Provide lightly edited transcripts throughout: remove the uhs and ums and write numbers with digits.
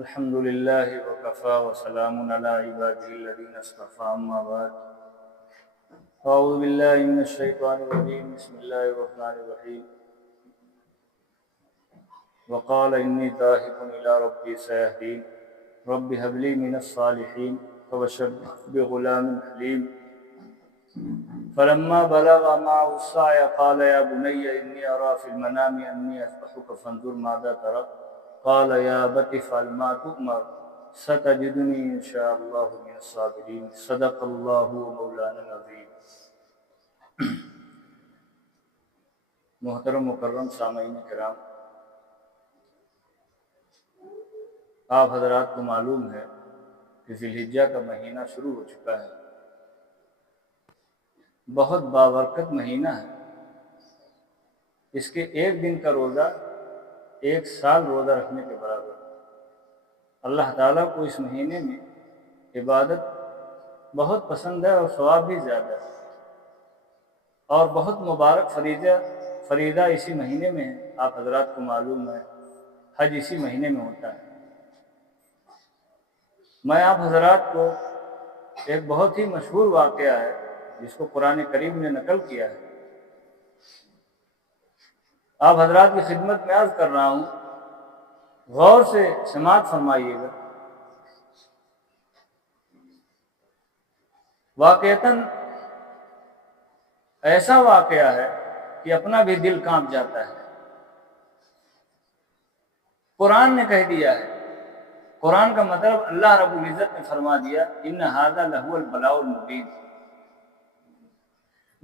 الحمد للہ وکفی وسلام علی عبادہ الذین اصطفی اما بعد اعوذ باللہ من الشیطان الرجیم بسم اللہ الرحمن الرحیم وقال انی ذاہب الی ربی سیہدین رب هب لی من الصالحین فبشرنی بغلام حلیم فلما بلغ معه السعی قال یا بنی انی اری فی المنام انی اذبحک فانظر ماذا تری قال یا ابت افعل ما تؤمر ستجدنی ان شاء اللہ من الصابرین صدق اللہ مولانا العظیم۔ محترم مکرم سامعین کرام، آپ حضرات کو معلوم ہے کہ ذی الحجہ کا مہینہ شروع ہو چکا ہے۔ بہت بابرکت مہینہ ہے۔ اس کے ایک دن کا روزہ 1 سال روزہ رکھنے کے برابر۔ اللہ تعالیٰ کو اس مہینے میں عبادت بہت پسند ہے اور ثواب بھی زیادہ ہے، اور بہت مبارک فریضہ اسی مہینے میں ہے۔ آپ حضرات کو معلوم ہے حج اسی مہینے میں ہوتا ہے۔ میں آپ حضرات کو ایک بہت ہی مشہور واقعہ ہے جس کو قرآن کریم نے نقل کیا ہے، آپ حضرات کی خدمت میں عرض کر رہا ہوں، غور سے سماعت فرمائیے گا۔ واقعتاً ایسا واقعہ ہے کہ اپنا بھی دل کانپ جاتا ہے۔ قرآن نے کہہ دیا ہے، قرآن کا مطلب اللہ رب العزت نے فرما دیا، ان ھذا لہو البلاء المبین۔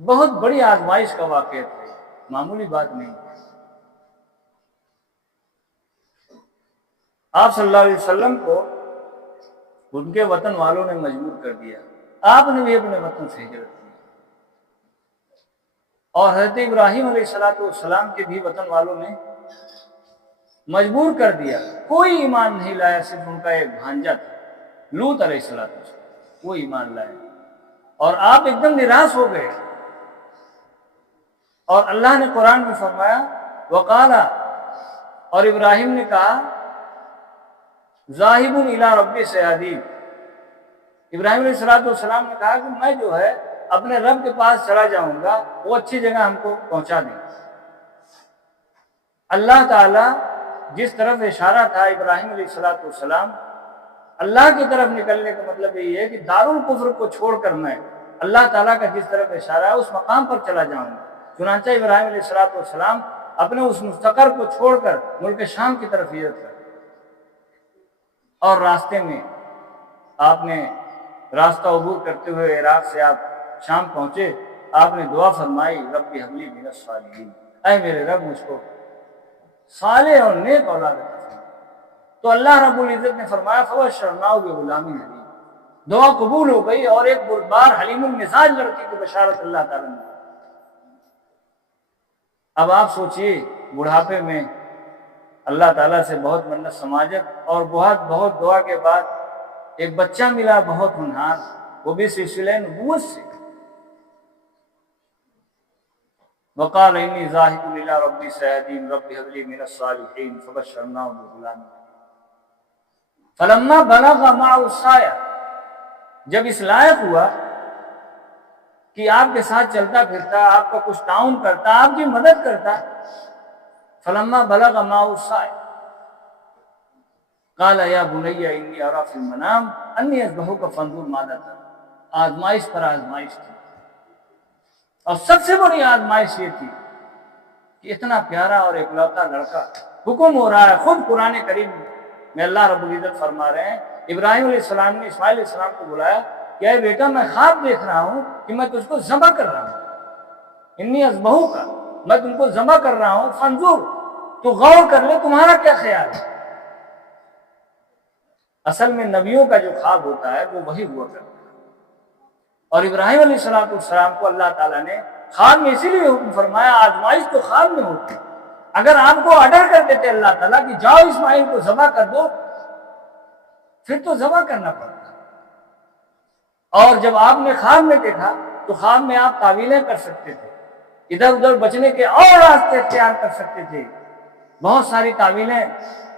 بہت بڑی آزمائش کا واقعہ ہے، معمولی بات نہیں۔ آپ صلی اللہ علیہ وسلم کو ان کے وطن والوں نے مجبور کر دیا، آپ نے بھی اپنے وطن سے ہجرت کی، اور حضرت ابراہیم علیہ السلام کے بھی وطن والوں نے مجبور کر دیا۔ کوئی ایمان نہیں لایا، صرف ان کا ایک بھانجا تھا لوط علیہ السلام، وہ ایمان لائے، اور آپ ایک دم نراش ہو گئے۔ اور اللہ نے قرآن میں فرمایا وقالا، اور ابراہیم نے کہا ذاہب الی ربی سیہدین، ابراہیم علیہ السلام نے کہا کہ میں جو ہے اپنے رب کے پاس چلا جاؤں گا، وہ اچھی جگہ ہم کو پہنچا دیں۔ اللہ تعالیٰ جس طرف اشارہ تھا ابراہیم علیہ السلام، اللہ کی طرف نکلنے کا مطلب یہی ہے کہ دارالکفر کو چھوڑ کر میں اللہ تعالیٰ کا جس طرف اشارہ ہے اس مقام پر چلا جاؤں گا۔ چنانچہ ابراہیم علیہ السلام اپنے اس مستقر کو چھوڑ کر ملک شام کی طرف ہجرت کر، اور راستے میں آپ نے راستہ عبور کرتے ہوئے عراق سے آپ شام پہنچے، آپ نے دعا فرمائی رب هب لی من الصالحین، اے میرے رب مجھ کو صالح اور نیک اولاد عطا فرما۔ تو اللہ رب العزت نے فرمایا فبشرناہ بغلام حلیم، دعا قبول ہو گئی، اور ایک بردبار حلیم المزاج لڑکی کو بشارت اللہ تعالیٰ نے۔ اب آپ سوچئے بڑھاپے میں اللہ تعالیٰ سے بہت منت سماجت اور بہت دعا کے بعد ایک بچہ ملا بہت ہونہار، وہ بھی سلسلہ نبوت سے۔ وقال انی ذاہب الی ربی سیہدین رب ھب لی من الصالحین فبشرناہ بغلام فلما بلغ معه السعی، جب اس لائق ہوا کہ آپ کے ساتھ چلتا پھرتا، آپ کا کچھ تعاون کرتا، آپ کی مدد کرتا، فلما بلغ معه السعی قال یا بنی انی اری فی المنام انی اذبحک فانظر ماذا تری۔ آزمائش پر آزمائش تھی، اور سب سے بڑی آزمائش یہ تھی کہ اتنا پیارا اور اکلوتا لڑکا، حکم ہو رہا ہے، خود قرآن کریم میں اللہ رب العزت فرما رہے ہیں، ابراہیم علیہ السلام نے اسماعیل علیہ السلام کو بلایا کہ اے بیٹا میں خواب دیکھ رہا ہوں کہ میں تجھ کو ذبح کر رہا ہوں، انی اذبحک، میں تم کو ذبح کر رہا ہوں، فانظر، تو غور کر لے تمہارا کیا خیال ہے۔ اصل میں نبیوں کا جو خواب ہوتا ہے وہ وہی ہوا کرتا ہے، اور ابراہیم علیہ السلام کو اللہ تعالیٰ نے خواب میں اسی لیے حکم فرمایا، آزمائش تو خواب میں ہوتی ہے۔ اگر آپ کو آرڈر کر دیتے اللہ تعالیٰ کہ جاؤ اسماعیل کو ذبح کر دو، پھر تو ذبح کرنا پڑتا۔ اور جب آپ نے خواب میں دیکھا تو خواب میں آپ تعویلیں کر سکتے تھے، ادھر ادھر بچنے کے اور راستے اختیار کر سکتے تھے، بہت ساری تعویلیں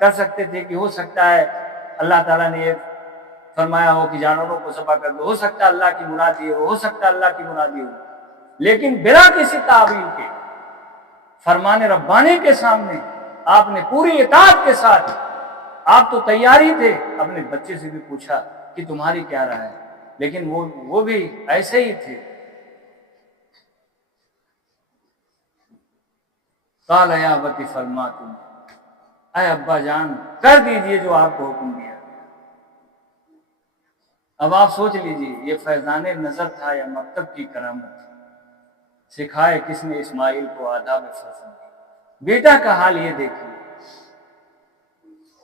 کر سکتے تھے کہ ہو سکتا ہے اللہ تعالیٰ نے یہ فرمایا ہو کہ جانوروں کو ذبح کر دو، ہو سکتا ہے اللہ کی مرادی ہو سکتا ہے اللہ کی مرادی ہو، لیکن بلا کسی تعویل کے فرمان ربانی کے سامنے آپ نے پوری اطاعت کے ساتھ، آپ تو تیاری تھے، اپنے بچے سے بھی پوچھا کہ تمہاری کیا رائے ہے، لیکن وہ بھی ایسے ہی تھے۔ قال یا ابت فرما تم، اے ابا جان کر دیجئے جو آپ کو حکم دیا گیا۔ اب آپ سوچ لیجئے یہ فیضان نظر تھا یا مکتب کی کرامت تھی؟ سکھائے کس نے اسماعیل کو آداب فرزند؟ بیٹا کا حال یہ دیکھیے،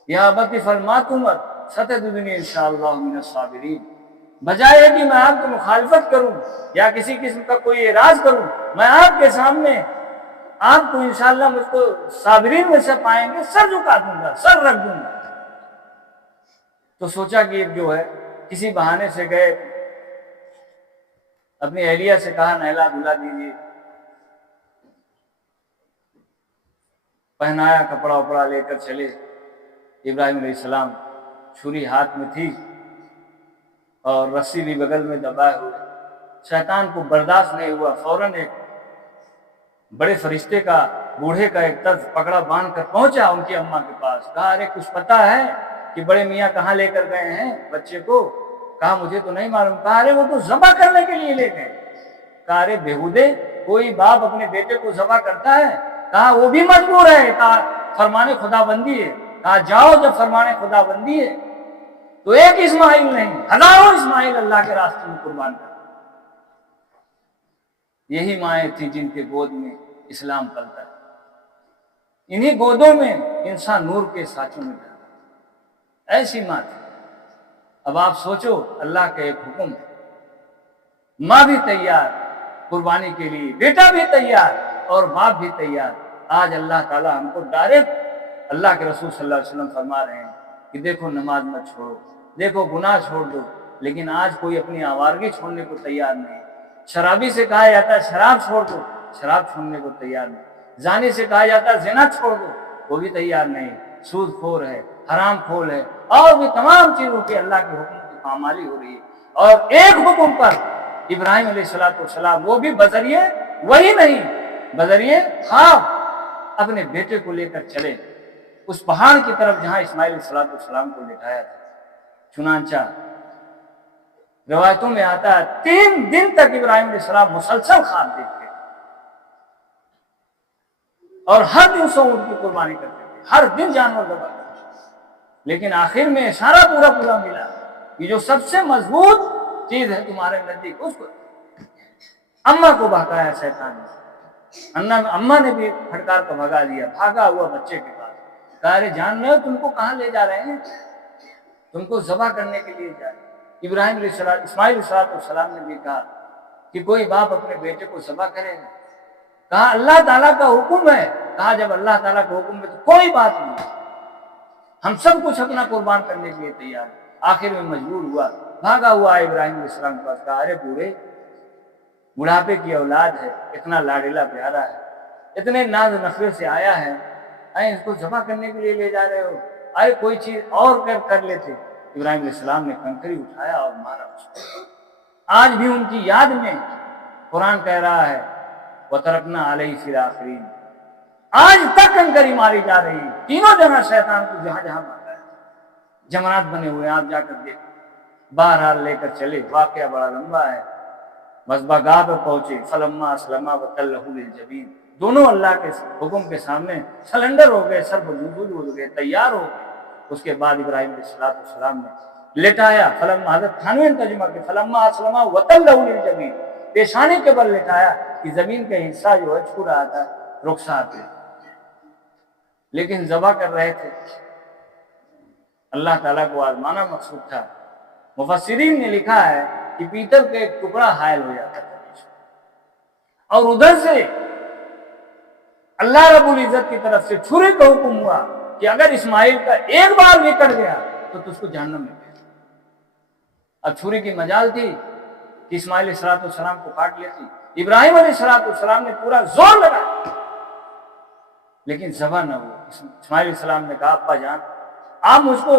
یا ابت فرما تم ستجدنی انشاءاللہ من الصابرین، بجائے کہ میں آپ کی مخالفت کروں یا کسی قسم کا کوئی اعراض کروں، میں آپ کے سامنے آپ کو انشاءاللہ مجھ کو صابرین میں سے پائیں گے، سر جھکا دوں گا، سر رکھ دوں گا۔ تو سوچا کہ جو ہے کسی بہانے سے گئے، اپنی اہلیہ سے کہا نہلا دھلا دیجیے، پہنایا، کپڑا وپڑا لے کر چلے۔ ابراہیم علیہ السلام چھری ہاتھ میں تھی اور رسی بھی بغل میں دبائے ہوئے، شیطان کو برداشت نہیں ہوا، فوراً ایک بڑے فرشتے کا، بوڑھے کا ایک طرز پکڑا باندھ کر پہنچا ان کی اماں کے پاس، کہا ارے کچھ پتا ہے کہ بڑے میاں کہاں لے کر گئے ہیں بچے کو؟ کہا مجھے تو نہیں معلوم۔ کہا ارے وہ تو ذبح کرنے کے لیے لے گئے۔ کہا ارے بےہودے، کوئی باپ اپنے بیٹے کو ذبح کرتا ہے؟ کہا وہ بھی مجبور ہے، کہا فرمان خدا بندی ہے۔ کہا جاؤ، جب فرمان خدا بندی ہے تو ایک اسماعیل نہیں ہزاروں اسماعیل اللہ کے راستے میں قربان کر۔ یہی مائیں تھیں جن کے گود میں اسلام پلتا ہے، انہی گودوں میں انسان نور کے سانچوں میں ڈالتا ہے، ایسی ماں تھی۔ اب آپ سوچو، اللہ کا ایک حکم ہے، ماں بھی تیار قربانی کے لیے، بیٹا بھی تیار اور باپ بھی تیار۔ آج اللہ تعالیٰ ہم کو ڈائریکٹ اللہ کے رسول صلی اللہ علیہ وسلم فرما رہے ہیں کہ دیکھو نماز مت چھوڑو، دیکھو گناہ چھوڑ دو، لیکن آج کوئی اپنی آوارگی چھوڑنے کو تیار نہیں۔ شرابی سے کہا جاتا ہے شراب چھوڑ دو، شراب چھوڑنے کو تیار نہیں۔ زانی سے کہا جاتا ہے زنا چھوڑ دو، وہ بھی تیار نہیں۔ سود خور ہے، حرام کھول ہے، اور بھی تمام چیزوں کے اللہ کے حکم کی پامالی ہو رہی ہے۔ اور ایک حکم پر ابراہیم علیہ السلام، وہ بھی بذریعے وہی نہیں، بذریعے خواب اپنے بیٹے کو لے کر چلے اس پہاڑ کی طرف جہاں اسماعیل علیہ السلام کو لٹایا تھا۔ چنانچہ روایتوں میں آتا ہے 3 دن تک ابراہیم علیہ السلام مسلسل خواب دیکھتے اور ہر دن سو اونٹ کی قربانی کرتے تھے، ہر دن جانور ذبح کرتے تھے، لیکن آخر میں اشارہ پورا ملا، یہ جو سب سے مضبوط چیز ہے تمہارے نزدیک اس کو۔ اماں کو بہکایا شیطان نے، اماں نے بھی پھٹکار کو بھگا دیا، بھاگا ہوا بچے کے پاس، کہا ارے جان رہے ہو تم کو کہاں لے جا رہے ہیں؟ تم کو ذبح کرنے کے لیے جا رہے ہیں۔ اسماعیل علیہ السلام نے بھی کہا کہ کوئی باپ اپنے بیٹے کو ذبح کرے گا؟ کہا اللہ تعالیٰ کا حکم ہے۔ کہا جب اللہ تعالیٰ کا حکم ہے تو کوئی بات نہیں، ہم سب کچھ اپنا قربان کرنے کے لیے تیار ہیں۔ آخر میں مجبور ہوا، بھاگا ہوا ابراہیم علیہ السلام کے پاس، کہا ارے بڑھاپے کی اولاد ہے، اتنا لاڈلا پیارا ہے، اتنے ناز نخرے سے آیا ہے، اس کو ذبح کرنے کے لیے لے جا رہے ہو؟ ارے کوئی چیز اور کر لیتے۔ ابراہیم علیہ السلام نے کنکری اٹھایا اور مارا اس کو۔ آج بھی ان کی یاد میں قرآن کہہ رہا ہے وَتَرَكْنَا عَلَيْهِ فِي الْآخِرِينَ، آج تک کنکری ماری جا رہی ہے، تینوں جگہ شیطان کو جہاں مارا ہے، جمرات بنے ہوئے، آپ جا کر دیکھیں۔ بہرحال لے کر چلے، واقعہ بڑا لمبا ہے۔ مذبح گاہ پہ پہنچے، فلما اسلما وتلہ للجبین، دونوں اللہ کے حکم کے سامنے سلنڈر ہو گئے، سر بجود ہو گئے، تیار ہو گئے۔ اس کے بعد ابراہیم علیہ السلام نے لٹایا، فلما، حضرت تھانوی نے ترجمہ کیا، فلما اسلما وتلہ للجبین، پیشانی کے بل لٹایا کہ زمین کا حصہ جو ہے چھو رہا تھا رخسار پہ، لیکن ذبح کر رہے تھے، اللہ تعالیٰ کو آزمانا مقصود تھا۔ مفسرین نے لکھا ہے کہ پیتل کا ایک ٹکڑا حائل ہو جاتا تھا اور ادھر سے اللہ رب العزت کی طرف سے چھری کا حکم ہوا کہ اگر اسماعیل کا ایک بار بھی کٹ گیا تو اس کو جہنم میں بھیج۔ اب چھری کی مجال تھی کہ اسماعیل علیہ السلام کو کاٹ لیتی۔ ابراہیم علیہ السلام نے پورا زور لگایا لیکن ذبح نہ ہوا۔ اسماعیل علیہ السلام نے کہا ابا جان آپ مجھ کو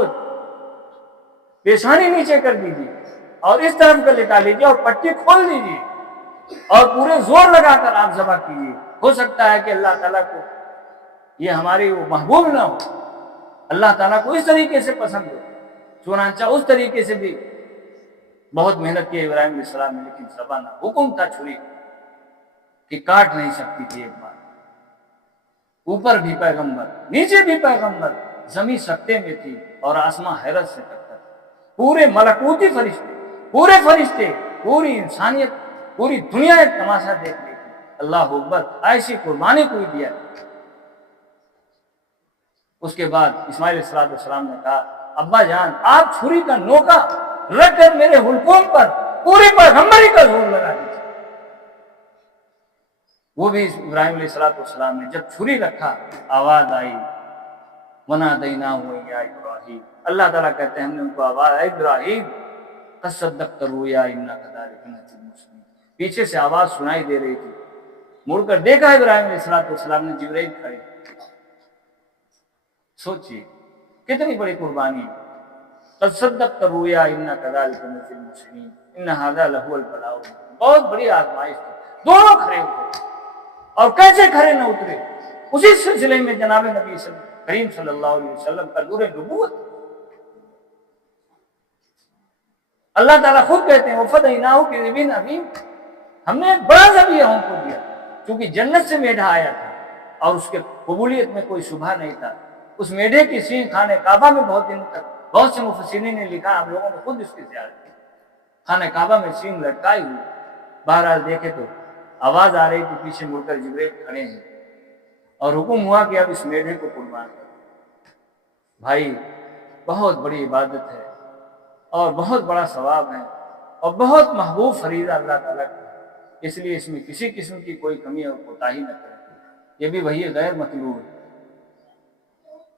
پیشانی نیچے کر دیجیے اور اس طرف کا لٹا لیجیے اور پٹی کھول دیجیے اور پورے زور لگا کر آپ ذبح کیجیے. ہو سکتا ہے کہ اللہ تعالیٰ کو یہ ہماری وہ محبوب نہ ہو, اللہ تعالیٰ کو اس طریقے سے پسند ہو. چنانچہ اس طریقے سے بھی بہت محنت کی ابراہیم علیہ السلام نے, لیکن ذبح نہ. حکم تھا چھری کہ کاٹ نہیں سکتی تھی ایک بار. اوپر بھی پیغمبر, نیچے بھی پیغمبر, زمین سکتے میں تھی اور آسمان حیرت سے تکتا تھا. پورے ملکوتی فرشتے, پورے فرشتے, پوری انسانیت, پوری دنیا ایک تماشا دیکھ رہی تھی. اللہ اکبر, ایسی قربانی کوئی دیا. اس کے بعد اسماعیل علیہ السلام نے کہا, ابا جان آپ چھری کا نوکا رکھ کر میرے حلقوم پر پوری پیغمبری کا زور لگا دیجیے. وہ بھی ابراہیم علیہ السلام نے جب چھری رکھا, آواز آئی, وَنَادَيْنَاهُ يَا إِبْرَاهِيمُ. اللہ تعالیٰ کہتے ہیں ہم نے ان کو آواز, اے ابراہیم قَدْ صَدَّقْتَ الرُّؤْيَا إِنَّا كَذَلِكَ نَجْزِي الْمُحْسِنِينَ. پیچھے سے آواز سنائی دے رہی تھی. مڑ کر دیکھا ابراہیم علیہ السلام نے جبرائیل کھڑے. سوچیے کتنی بڑی قربانی ہے. قَدْ صَدَّقْتَ الرُّؤْيَا إِنَّا كَذَلِكَ نَجْزِي الْمُحْسِنِينَ إِنَّ هَذَا لَهُوَ الْبَلَاءُ الْمُبِينُ. بہت بڑی آزمائش تھی. دونوں کھڑے ہوئے اور کیسے کھڑے نہ اترے. اسی سلسلے میں جناب نبی کریم صلی اللہ علیہ وسلم کا دور نبوت. اللہ تعالیٰ خود کہتے ہیں وَفَدَيْنَاهُ بِذِبْحٍ عَظِيمٍ. ہم نے ایک بڑا ذبیحہ ان کو دیا, کیونکہ جنت سے میڈھا آیا تھا اور اس کے قبولیت میں کوئی شبہ نہیں تھا. اس میڈھے کی سینگ خانہ کعبہ میں بہت دن تک, بہت سے مفسرین نے لکھا, ہم لوگوں نے خود اس کی زیارت کی, خانہ کعبہ میں سینگ لٹکائی ہوئی. بہرحال دیکھے تو آواز آ رہی تھی, پیچھے مڑ کر جبرائیل کھڑے ہیں اور حکم ہوا کہ اب اس میڈھے کو قربان کرو. بھائی بہت بڑی عبادت ہے اور بہت بڑا ثواب ہے اور بہت محبوب فریضہ اللہ تعالیٰ کا ہے. اس لیے اس میں کسی قسم کی کوئی کمی اور کوتاہی نہ کریں. یہ بھی وہی غیر مطلوب ہے.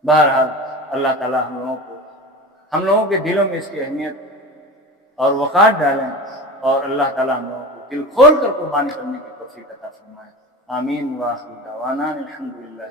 بہرحال اللہ تعالیٰ ہم لوگوں کے دلوں میں اس کی اہمیت اور وقار ڈالیں اور اللہ تعالیٰ ہم لوگوں کو دل کھول کر قربانی کرنے کی توفیق عطا فرمائے. آمین. وآخر دعوانا الحمدللہ.